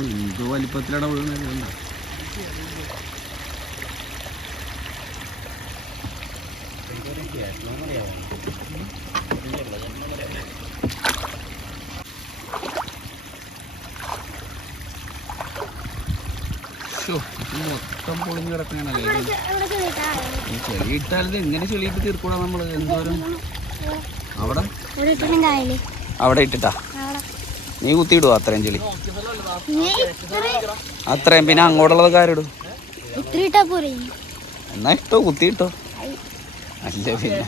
എന്ത് വലിപ്പത്തിലാണ് വീഴുന്നത് മൊത്തം പൊളിഞ്ഞ് ഈ ചെളി ഇട്ടാലത് എങ്ങനെ ചെളിയിട്ട് തീർക്കൂടാ നമ്മൾ? എന്തോരം? അവിടെ? അവിടെ ഇട്ടിട്ടാ? നീ കുത്തിയിടുവോ അത്രയും ചെളി? അത്രയും പിന്നെ അങ്ങോട്ടുള്ളത് പോരെ എന്നാ ഇട്ടോ കുത്തിയിട്ടോ. അല്ല പിന്നെ.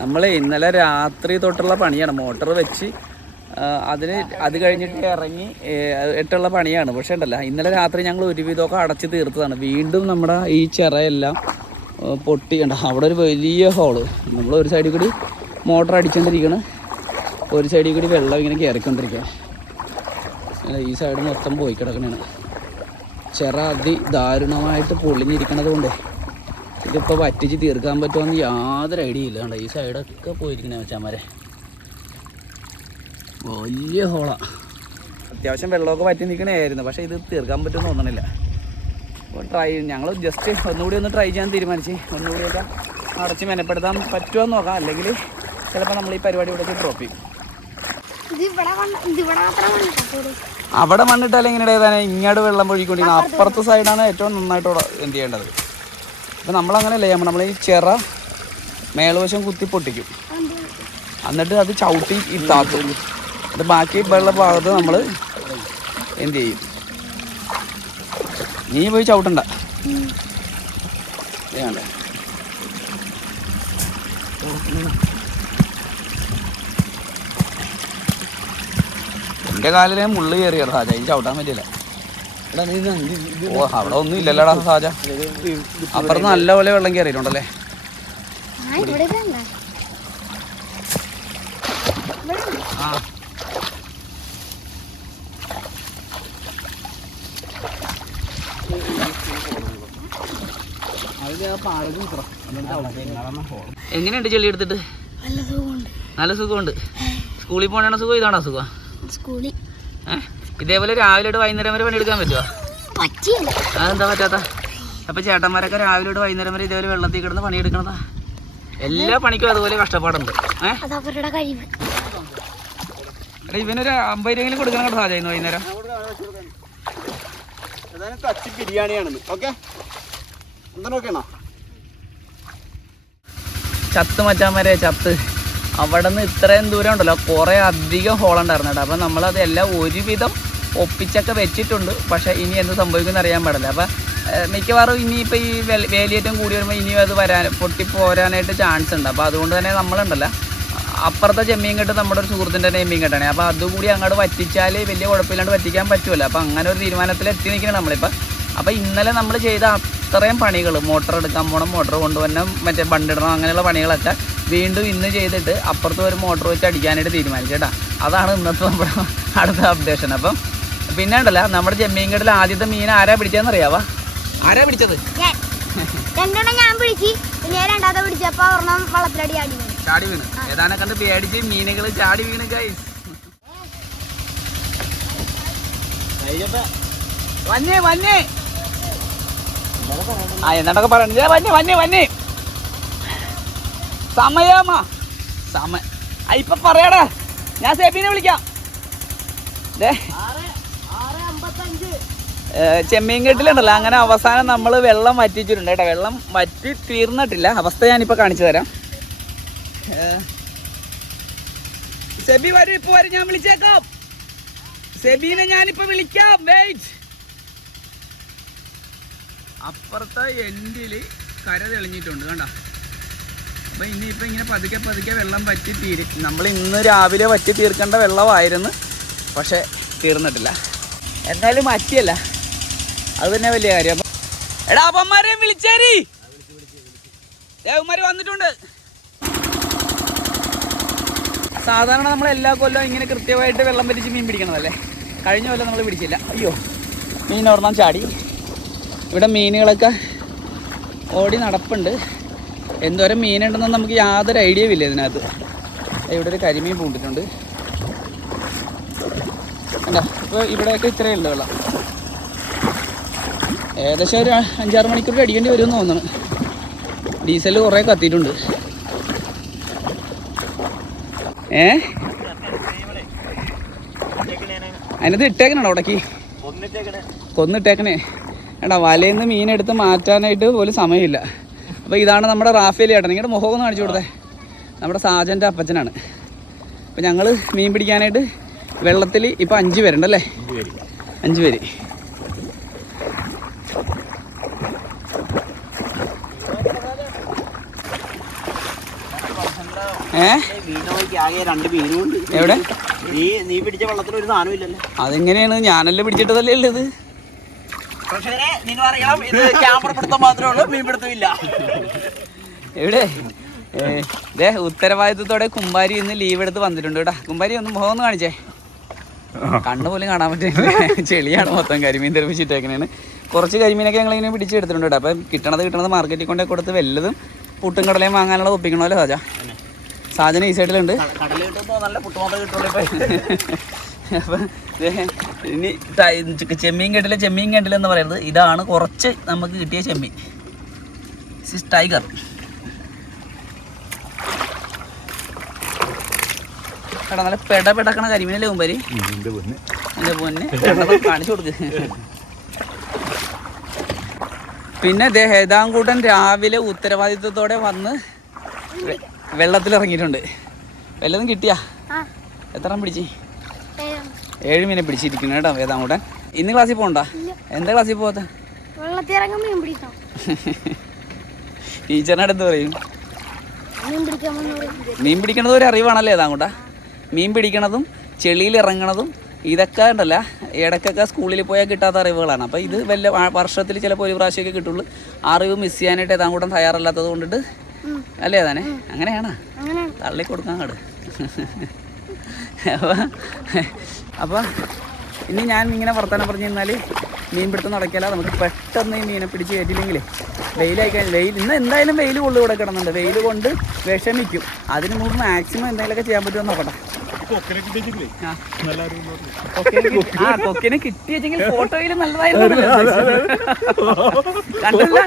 നമ്മൾ ഇന്നലെ രാത്രി തൊട്ടുള്ള പണിയാണ്. മോട്ടർ വെച്ച് അതിന് അത് കഴിഞ്ഞിട്ട് ഇറങ്ങി ഇട്ടുള്ള പണിയാണ്. പക്ഷേ ഉണ്ടല്ല ഇന്നലെ രാത്രി ഞങ്ങൾ ഒരുവിധമൊക്കെ അടച്ച് തീർത്തതാണ്. വീണ്ടും നമ്മുടെ ഈ ചിറയെല്ലാം പൊട്ടി അവിടെ ഒരു വലിയ ഹോൾ നമ്മൾ ഒരു സൈഡിൽ കൂടി മോട്ടർ അടിച്ചുകൊണ്ടിരിക്കുകയാണ് ഒരു സൈഡിൽ കൂടി വെള്ളം ഇങ്ങനെ കയറിക്കൊണ്ടിരിക്കുക ഈ സൈഡ് മൊത്തം പോയി കിടക്കണേണ്. ചിറ അതി ദാരുണമായിട്ട് പൊളിഞ്ഞിരിക്കണത് കൊണ്ടേ ഇതിപ്പോൾ വറ്റിച്ച് തീർക്കാൻ പറ്റുമെന്ന് യാതൊരു ഐഡിയ ഇല്ല. കണ്ടോ ഈ സൈഡൊക്കെ പോയിരിക്കണേ വെച്ചാമാരെ വലിയ ഹോള. അത്യാവശ്യം വെള്ളമൊക്കെ വറ്റി നിൽക്കണേയായിരുന്നു പക്ഷേ ഇത് തീർക്കാൻ പറ്റുമെന്ന് തോന്നണില്ല. അപ്പോൾ ട്രൈ ഞങ്ങൾ ജസ്റ്റ് ഒന്നുകൂടി ഒന്ന് ട്രൈ ചെയ്യാൻ തീരുമാനിച്ച്. ഒന്നുകൂടിയൊക്കെ അടച്ച് മെനപ്പെടുത്താൻ പറ്റുമോ എന്ന് നോക്കാം. അല്ലെങ്കിൽ ചിലപ്പോൾ നമ്മൾ ഈ പരിപാടി ഇവിടെ ഡ്രോപ്പ് ചെയ്യും ഇത് ഇവിടെ കൊണ്ട്- ഇത് ഇവിടെ മാത്രം കൊണ്ടിട്ടാ പോരെ അവിടെ മണ്ണിട്ടാൽ എങ്ങനെയാണ് ഏതാണ് ഇങ്ങോട്ട് വെള്ളം പൊഴിക്കൊണ്ടിരിക്കുന്നത് അപ്പുറത്തെ സൈഡാണ് ഏറ്റവും നന്നായിട്ട് എന്ത് ചെയ്യേണ്ടത്? ഇപ്പം നമ്മളങ്ങനെയല്ല ചെയ്യുമ്പോൾ നമ്മൾ ഈ ചിറ മേളവശം കുത്തി പൊട്ടിക്കും. എന്നിട്ട് അത് ചവിട്ടി ഇത്താത്തും അത് ബാക്കി വെള്ള ഭാഗത്ത് നമ്മൾ എന്ത് ചെയ്യും? നീ പോയി ചവിട്ടണ്ട. വേണ്ട എന്റെ കാലിലെ മുള്ളു കയറിയാണ് സാജ ഈ ചവിട്ടാൻ പറ്റില്ല ഓ അവിടെ ഒന്നും ഇല്ലല്ലോടാ സാജ. അപ്പുറത്ത് നല്ലപോലെ വെള്ളം കയറിയിട്ടുണ്ടല്ലേ ആ ഇവിടെ ഇതല്ല ആ. എങ്ങനെയുണ്ട് ചെളി എടുത്തിട്ട്? നല്ല സുഖമുണ്ട്. നല്ല സുഖമുണ്ട്. സ്കൂളിൽ പോകണ സുഖം ഇതാണോ സുഖം? സ്കൂളിൽ. ഇതേപോലെ രാവിലെ വൈകുന്നേരം വരെ പണിയെടുക്കാൻ പറ്റുമോ പറ്റിയല്ല. അതെന്താ പറ്റാത്ത? അപ്പൊ ചേട്ടന്മാരൊക്കെ രാവിലെ വൈകുന്നേരം വരെ ഇതേപോലെ വെള്ളത്തിൽ കിടന്ന് പണിയെടുക്കണതാ. എല്ലാ പണിക്കും അതുപോലെ കഷ്ടപ്പാടുണ്ട്. ഏഹ് ഇവനൊരു അമ്പത് രൂപ കൊടുക്കണം കേട്ടോ സാജായിരുന്നു വൈകുന്നേരം. ബിരിയാണിയാണെന്ന്. ഓക്കെ? ചത്ത് മച്ചാൻ വരെ ചത്ത്. അവിടെ നിന്ന് ഇത്രയും ദൂരം ഉണ്ടല്ലോ. കുറേ അധികം ഹോളുണ്ടായിരുന്നു കേട്ടോ. അപ്പം നമ്മൾ അതെല്ലാം ഒരുവിധം ഒപ്പിച്ചൊക്കെ വെച്ചിട്ടുണ്ട്. പക്ഷേ ഇനി എന്ത് സംഭവിക്കുമെന്ന് അറിയാൻ പാടില്ല. അപ്പം മിക്കവാറും ഇനിയിപ്പോൾ ഈ വേലിയേറ്റം കൂടി വരുമ്പോൾ ഇനിയും അത് വരാൻ പൊട്ടി പോരാനായിട്ട് ചാൻസ് ഉണ്ട്. അപ്പോൾ അതുകൊണ്ട് തന്നെ നമ്മളുണ്ടല്ലോ. അപ്പുറത്തെ ചെമ്മീൻ കെട്ട് നമ്മുടെ ഒരു സുഹൃത്തിന്റെ ചെമ്മീൻ കെട്ടാണ്. അപ്പോൾ അതുകൂടി അങ്ങോട്ട് വറ്റിച്ചാൽ വലിയ കുഴപ്പമില്ലാണ്ട് വറ്റിക്കാൻ പറ്റുമല്ലോ അപ്പോൾ അങ്ങനെ ഒരു തീരുമാനത്തിൽ എത്തി നിൽക്കണം നമ്മളിപ്പോൾ അപ്പോൾ ഇന്നലെ നമ്മൾ ചെയ്ത അത്രയും പണികൾ മോട്ടർ എടുക്കാൻ പോകണം മോട്ടർ കൊണ്ടുവരണം മറ്റേ ബണ്ടിടണം അങ്ങനെയുള്ള പണികളൊക്കെ വീണ്ടും ഇന്ന് ചെയ്തിട്ട് അപ്പുറത്ത് ഒരു മോട്ടർ വെച്ച് അടിക്കാനായിട്ട് തീരുമാനിച്ചു കേട്ടോ. അതാണ് ഇന്നത്തെ നമ്മുടെ അടുത്ത അപ്ഡേഷൻ അപ്പം പിന്നെ ഉണ്ടല്ല നമ്മുടെ ചെമ്മീൻ കെട്ടിൽ ആദ്യത്തെ മീൻ ആരാ പിടിച്ചതെന്ന് അറിയാവാ? ആരാ പിടിച്ചത്? ഞാൻ. രണ്ടെണ്ണം ഞാൻ പിടിച്ച് പിന്നെ രണ്ടാമത്തെ പിടിച്ചപ്പോ ഒരെണ്ണം വെള്ളത്തിലടി ആടി വീണു. ചാടി വീണു. ഏതാനെ കണ്ട് പേടിച്ച് മീനുകൾ ചാടി വീണു ഗൈസ് വന്നേ വന്നേ. ആ എന്നാണ്ടൊക്കെ പറഞ്ഞേ വന്നേ വന്നേ വന്നേ. സമയമാ. സമ ഇപ്പൊ പറയടാ. ഞാൻ സേബിനെ വിളിക്കാം. ചെമ്മീൻ കെട്ടിലുണ്ടല്ലോ. അങ്ങനെ അവസാനം നമ്മൾ വെള്ളം വറ്റിച്ചിട്ടുണ്ട് കേട്ടോ. വെള്ളം വറ്റി തീർന്നിട്ടില്ല. അവസ്ഥ ഞാനിപ്പോൾ കാണിച്ചു തരാം. സെബി വരും ഇപ്പൊ വരും. ഞാൻ വിളിച്ചേക്കാം. സെബീനെ ഞാനിപ്പോ വിളിക്കാം. വെയിറ്റ്. അപ്പുറത്തെ എൻഡിൽ കര തെളിഞ്ഞിട്ടുണ്ട്. കണ്ട? അപ്പൊ ഇനിയിപ്പോ ഇങ്ങനെ പതുക്കെ പതുക്കെ വെള്ളം പറ്റി തീരും. നമ്മൾ ഇന്ന് രാവിലെ വറ്റി തീർക്കേണ്ട വെള്ളമായിരുന്നു പക്ഷെ തീർന്നിട്ടില്ല. എന്നാലും മറ്റിയല്ല. അത് തന്നെ വലിയ കാര്യം. എടാ അപ്പന്മാരെ വിളിച്ചേരി. ദേവന്മാര് വന്നിട്ടുണ്ട്. സാധാരണ നമ്മൾ എല്ലാ കൊല്ലവും ഇങ്ങനെ കൃത്യമായിട്ട് വെള്ളം പറ്റിച്ച് മീൻ പിടിക്കണതല്ലേ? കഴിഞ്ഞ കൊല്ലം നമ്മൾ പിടിച്ചില്ല. അയ്യോ മീൻ ഒരെണ്ണം ചാടി. ഇവിടെ മീനുകളൊക്കെ ഓടി നടപ്പുണ്ട്. എന്തോരം മീനുണ്ടെന്ന് നമുക്ക് യാതൊരു ഐഡിയ ഇല്ല ഇതിനകത്ത്. ഇവിടെ ഒരു കരിമീൻ പൂണ്ടിട്ടുണ്ട്. ഇപ്പോൾ ഇവിടെയൊക്കെ ഇത്രയേ ഉള്ളൂ വെള്ളം. ഏകദേശം ഒരു അഞ്ചാറ് മണിക്കൂർ അടിക്കേണ്ടി വരുമെന്ന് തോന്നുന്നു. ഡീസൽ കുറേ കത്തിയിട്ടുണ്ട്. ഏ? അതിനകത്ത് ഇട്ടേക്കണോ ഉടക്കി കൊന്നിട്ടേക്കണേ. എടാ വലയിൽ നിന്ന് മീനെടുത്ത് മാറ്റാനായിട്ട് പോലും സമയമില്ല. അപ്പോൾ ഇതാണ് നമ്മുടെ റാഫേൽ ചേട്ടൻ നിങ്ങളുടെ മുഖം ഒന്ന് കാണിച്ചു കൊടുത്തേ. നമ്മുടെ സാജന്റെ അപ്പച്ചനാണ്. അപ്പോൾ ഞങ്ങൾ മീൻ പിടിക്കാനായിട്ട് വെള്ളത്തിൽ ഇപ്പോൾ അഞ്ച് പേരുണ്ടല്ലേ അഞ്ച് പേര്. എവിടെ? നീ പിടിച്ച വെള്ളത്തിൽ ഒരു അതെങ്ങനെയാണ്? ഞാനല്ലേ പിടിച്ചിട്ടതല്ലേ ഉള്ളത്? പക്ഷേ നിങ്ങൾ അറിയാം ഇത് ക്യാമറ പിടുത്തം മാത്രമേ ഉള്ളൂ മീൻ പിടുത്തം ഇല്ല. എവിടെ? ദേ ഉത്തരവാദിത്വത്തോടെ കുമ്പാരി ഇന്ന് ലീവ് എടുത്ത് വന്നിട്ടുണ്ട് കേട്ടാ. കുമ്പാരി ഒന്ന് മുഖം ഒന്ന് കാണിച്ചേ. കണ്ണു പോലും കാണാൻ പറ്റില്ല. ചെളിയാണ് മൊത്തം കരിമീൻ തെറിപ്പിച്ചിട്ടേക്കണേന് കുറച്ച് കരിമീനൊക്കെ ഞങ്ങൾ ഇങ്ങനെ പിടിച്ചെടുത്തിട്ടുണ്ട് കേട്ടോ. അപ്പം കിട്ടണത് കിട്ടണത് മാർക്കറ്റിൽ കൊണ്ടേ കൊടുത്ത് വല്ലതും പുട്ടും കടലയും വാങ്ങാനുള്ള ഒപ്പിക്കണമല്ലോ സാജ. സാജന ഈ സൈഡിലുണ്ട് കടലിൽ കിട്ടുമ്പോൾ നല്ല പുട്ട് മാത്രമേ കിട്ടുള്ളൂ അപ്പം ഇനി ചെമ്മീൻ കെട്ടില്ല ചെമ്മീൻ കെട്ടില്ല എന്ന് പറയുന്നത്? ഇതാണ് കുറച്ച് നമുക്ക് കിട്ടിയ ചെമ്മീൻ. സിസ് ടൈഗർ എടാ നല്ല പെട പെടക്കണ കരിമീനല്ലേ മുമ്പരി എന്റെ പൊന്നെ. കാണിച്ചു കൊടുക്ക്. പിന്നെ ദേ ഹേതാങ്കൂട്ടൻ രാവിലെ ഉത്തരവാദിത്വത്തോടെ വന്ന് വെള്ളത്തിൽ വെള്ളത്തിലിറങ്ങിയിട്ടുണ്ട്. വെള്ളം കിട്ടിയാ? ആ. എത്ര പിടിച്ച്? ഏഴ് മീനെ പിടിച്ചിരിക്കുന്നു കേട്ടോ വേദാങ്കൂട്ടൻ ഇന്ന് ക്ലാസ്സിൽ പോകണ്ട എന്താ ക്ലാസ്സിൽ പോകാത്ത വെള്ളത്തിൽ അടുത്ത് പറയും. മീൻ പിടിക്കണത് ഒരു അറിവാണല്ലേ ഏതാങ്കൂട്ടാ മീൻ പിടിക്കണതും ചെളിയിൽ ഇറങ്ങണതും ഇതൊക്കെ ഉണ്ടല്ല. ഇടയ്ക്കൊക്കെ സ്കൂളിൽ പോയാൽ കിട്ടാത്ത അറിവുകളാണ്. അപ്പോൾ ഇത് വല്ല വർഷത്തിൽ ചിലപ്പോൾ ഒരു പ്രാവശ്യമൊക്കെ കിട്ടുള്ളൂ. അറിവ് മിസ് ചെയ്യാനായിട്ട് ഏതാങ്കൂട്ടം തയ്യാറല്ലാത്തത് കൊണ്ടിട്ട്. അല്ലേ ഏതാനെ? അങ്ങനെയാണോ. അങ്ങനെയാണ്. തള്ളി കൊടുക്കാൻ കാട് അപ്പോൾ അപ്പോൾ ഇനി ഞാൻ ഇങ്ങനെ വർത്താനം പറഞ്ഞു കഴിഞ്ഞാൽ മീൻ പിടുത്തം നടക്കില്ല. നമുക്ക് പെട്ടെന്ന് ഈ മീനെ പിടിച്ച് കയറ്റില്ലെങ്കിൽ വെയിലായി കഴിഞ്ഞാൽ വെയിൽ ഇന്ന് എന്തായാലും വെയിൽ കൊള്ളു ഇവിടെ കിടന്നുണ്ട്. വെയിൽ കൊണ്ട് വിഷമിക്കും. അതിന് മുമ്പ് മാക്സിമം എന്തെങ്കിലുമൊക്കെ ചെയ്യാൻ പറ്റുമോ എന്ന് നോക്കട്ടെ. ആ. കൊക്കിനെ കിട്ടി- ആ കൊക്കിനെ കിട്ടിയെങ്കിൽ ഫോട്ടോയിൽ നല്ലതായിരുന്നു കണ്ടല്ല?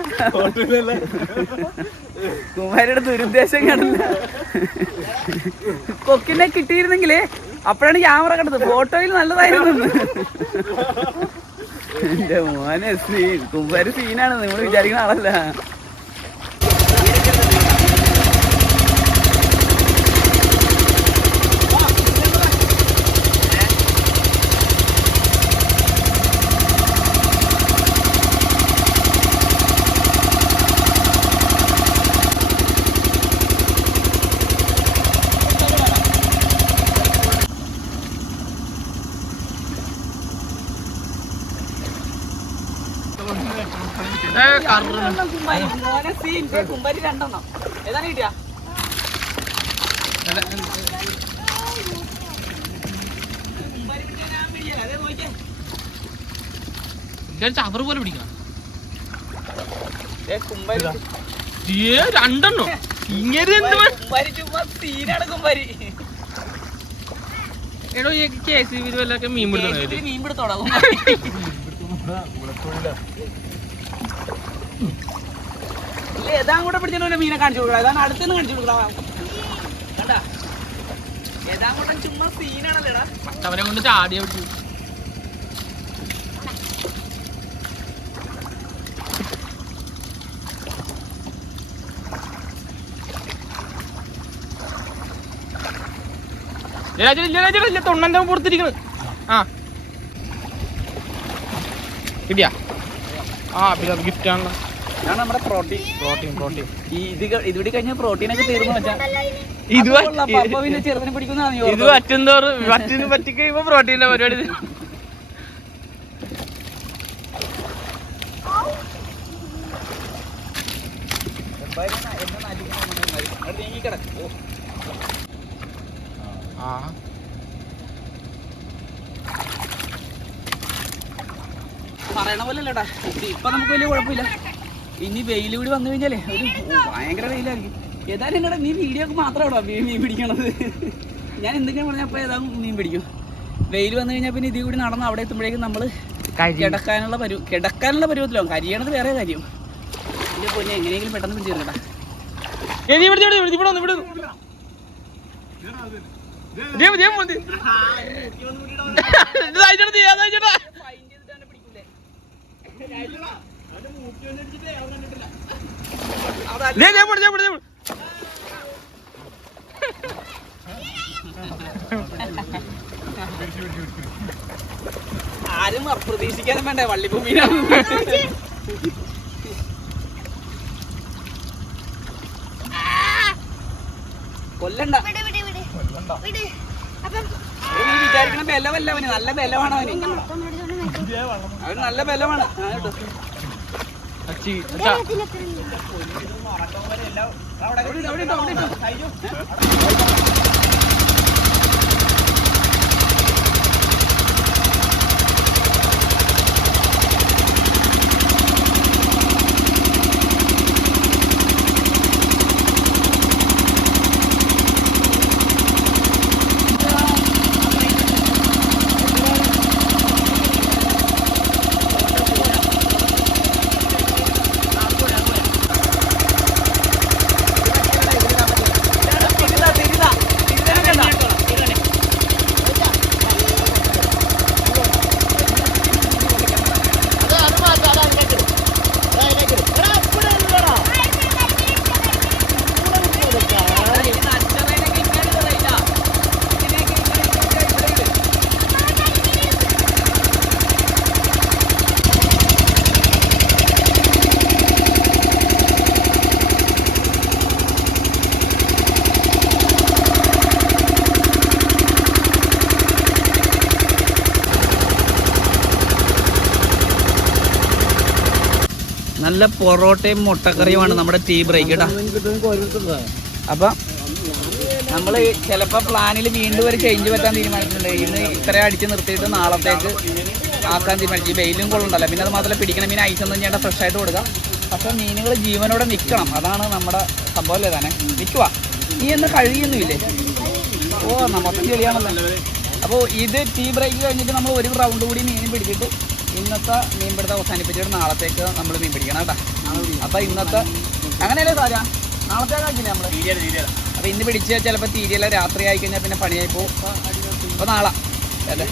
കുമാരിയുടെ ദുരുദ്ദേശം കണ്ടില്ല. കൊക്കിനെ കിട്ടിയിരുന്നെങ്കിലേ അപ്പോഴാണ് ക്യാമറ കണ്ടത്. ഫോട്ടോയിൽ നല്ലതായിരുന്നു എന്റെ മോനെ സീൻ കുമാരി സീനാണ് നിങ്ങൾ വിചാരിക്കുന്ന ആളല്ല. കുമ്പാരി രണ്ടെണ്ണം. ഏതാണ് കിട്ടിയ ചവർ പോലെ പിടിക്കണം രണ്ടെണ്ണോ ഇങ്ങനെ എടോ ഈ കെ സി ബി വല്ലതൊക്കെ മീൻ പിടുത്തം മീൻ പിടുത്തോടാ കൂടെ മീനെ കാണിച്ചു കൊടുക്കണം ഏതാണ് അടുത്തുനിന്ന് കാണിച്ചു കൊടുക്കണം ചുമ്മാ സീനാണല്ലേടാ. അവനെ കൊണ്ട് ചാടിയ പിടിച്ചു തൊണ്ണന്റെ പുറത്തിരിക്കണ് ആ. കിട്ടിയാ? ആ പിന്നെ അത് ഗിഫ്റ്റ് ആണല്ലോ. നമ്മുടെ പ്രോട്ടീൻ പ്രോട്ടീൻ പ്രോട്ടീൻ ഈ ഇത് ഇതുകൂടി കഴിഞ്ഞാൽ പ്രോട്ടീനൊക്കെ തീർന്നു വെച്ചാൽ ഇത് പിന്നെ ചെറുതിനെ പിടിക്കുന്നതാണ് ഇത് പറ്റുന്തോറും പറ്റുന്ന പറ്റിക്കഴിയുമ്പോ പ്രോട്ടീന്റെ പരിപാടി. ആ. പറയണ പോലെ അല്ലടാ ഇത് ഇപ്പൊ നമുക്ക് വലിയ കുഴപ്പമില്ല. ഇനി വെയിൽ കൂടി വന്നു കഴിഞ്ഞാലേ ഒരു ഭയങ്കര വെയിലായിരിക്കും. ഏതായാലും എന്നടാ നീ വീഡിയോ ഒക്കെ മാത്രമാണോ മീൻ മീൻ പിടിക്കണത്. ഞാൻ എന്തെങ്കിലും പറഞ്ഞാൽ ഏതാകും ഏതാ മീൻ പിടിക്കും. വെയിൽ വന്നു കഴിഞ്ഞാൽ പിന്നെ ഇതിൽ കൂടി നടന്ന് അവിടെ എത്തുമ്പോഴേക്കും നമ്മൾ കിടക്കാനുള്ള പരു കിടക്കാനുള്ള പരുവത്തിലാവും. കരിയണത് വേറെ കാര്യം. എന്റെ പൊന്നെ എങ്ങനെയെങ്കിലും പെട്ടെന്ന് പിടിച്ചു തരണ്ട ഇവിടെ ഇവിടെ ഇവിടെ ആരും അപ്രതീക്ഷിക്കാൻ വേണ്ടേ വള്ളിഭൂമിയിലാണ് കൊല്ലണ്ട. വിട് വിചാരിക്കണ ബലമല്ല അവന്. നല്ല ബലമാണ് അവന്. അവന് നല്ല ബലമാണ്. അവിടെ അവിടെ ഇട്ടോ. തിരിതാ, തിരിതാ. തിരിതാ കണ്ടോ? ഇത് അച്ഛനേനൊക്കെ ഇങ്ങനെ ഇടയില്ല. ഇതിനെയൊക്കെ ഇങ്ങനെ ഇങ്ങനെ ഇടയില്ല. നല്ല പൊറോട്ടയും മുട്ടക്കറിയുമാണ് നമ്മുടെ ടീ ബ്രേക്ക് അപ്പൊ നമ്മൾ ചിലപ്പോൾ പ്ലാനിൽ വീണ്ടും ഒരു ചേഞ്ച് പറ്റാൻ തീരുമാനിച്ചിട്ടുണ്ട്. ഇന്ന് ഇത്ര അടിച്ച് നിർത്തിയിട്ട് നാളത്തേക്ക് ആക്കാൻ തീരുമാനിച്ചു. വെയിലും കൊള്ളുണ്ടല്ലോ പിന്നെ അത് മാത്രമല്ല പിടിക്കണം. മീൻ ഐസൊന്നും ചെയ്യേണ്ട ഫ്രഷ് ആയിട്ട് കൊടുക്കാം. പക്ഷെ മീനുകൾ ജീവനോടെ നിൽക്കണം അതാണ് നമ്മുടെ സംഭവം അല്ലേ തന്നെ നിൽക്കുക നീ എന്ന് കഴിയുന്നുമില്ലേ ഓ മൊത്തം ചെളിയാണല്ലോ. അപ്പോൾ ഇത് ടീ ബ്രേക്ക് കഴിഞ്ഞിട്ട് നമ്മൾ ഒരു റൗണ്ട് കൂടി മീൻ പിടിച്ചിട്ട് ഇന്നത്തെ മീൻ പിടുത്തം അവസാനിപ്പിച്ചിട്ട് നാളത്തേക്ക് നമ്മൾ മീൻ പിടിക്കണം കേട്ടോ. അപ്പോൾ ഇന്നത്തെ അങ്ങനെയല്ലേ സാരാ നാളത്തേക്കാക്കില്ല അപ്പൊ നമ്മൾ അപ്പോൾ ഇന്ന് പിടിച്ച് ചിലപ്പോൾ തീരെയല്ല രാത്രി ആയി കഴിഞ്ഞാൽ പിന്നെ പണിയായി പോകും അപ്പോൾ നാളെ. അല്ലേ?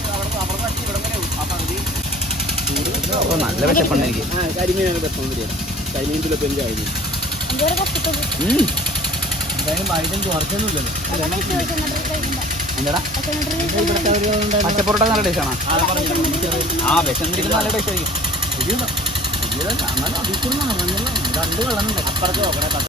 നല്ല വിശപ്പുണ്ട് എനിക്ക്. എന്തായാലും വൈദ്യം കുറച്ചൊന്നുമില്ലല്ലോ എന്താടാ. പച്ചപ്പൊറോട്ട നല്ല ടേസ്റ്റാണോ. ആ വിശന്നിരിക്കുന്ന നല്ല ടേസ്റ്റ് ആയിരിക്കും അപ്പുറത്ത് നോക്കണേ.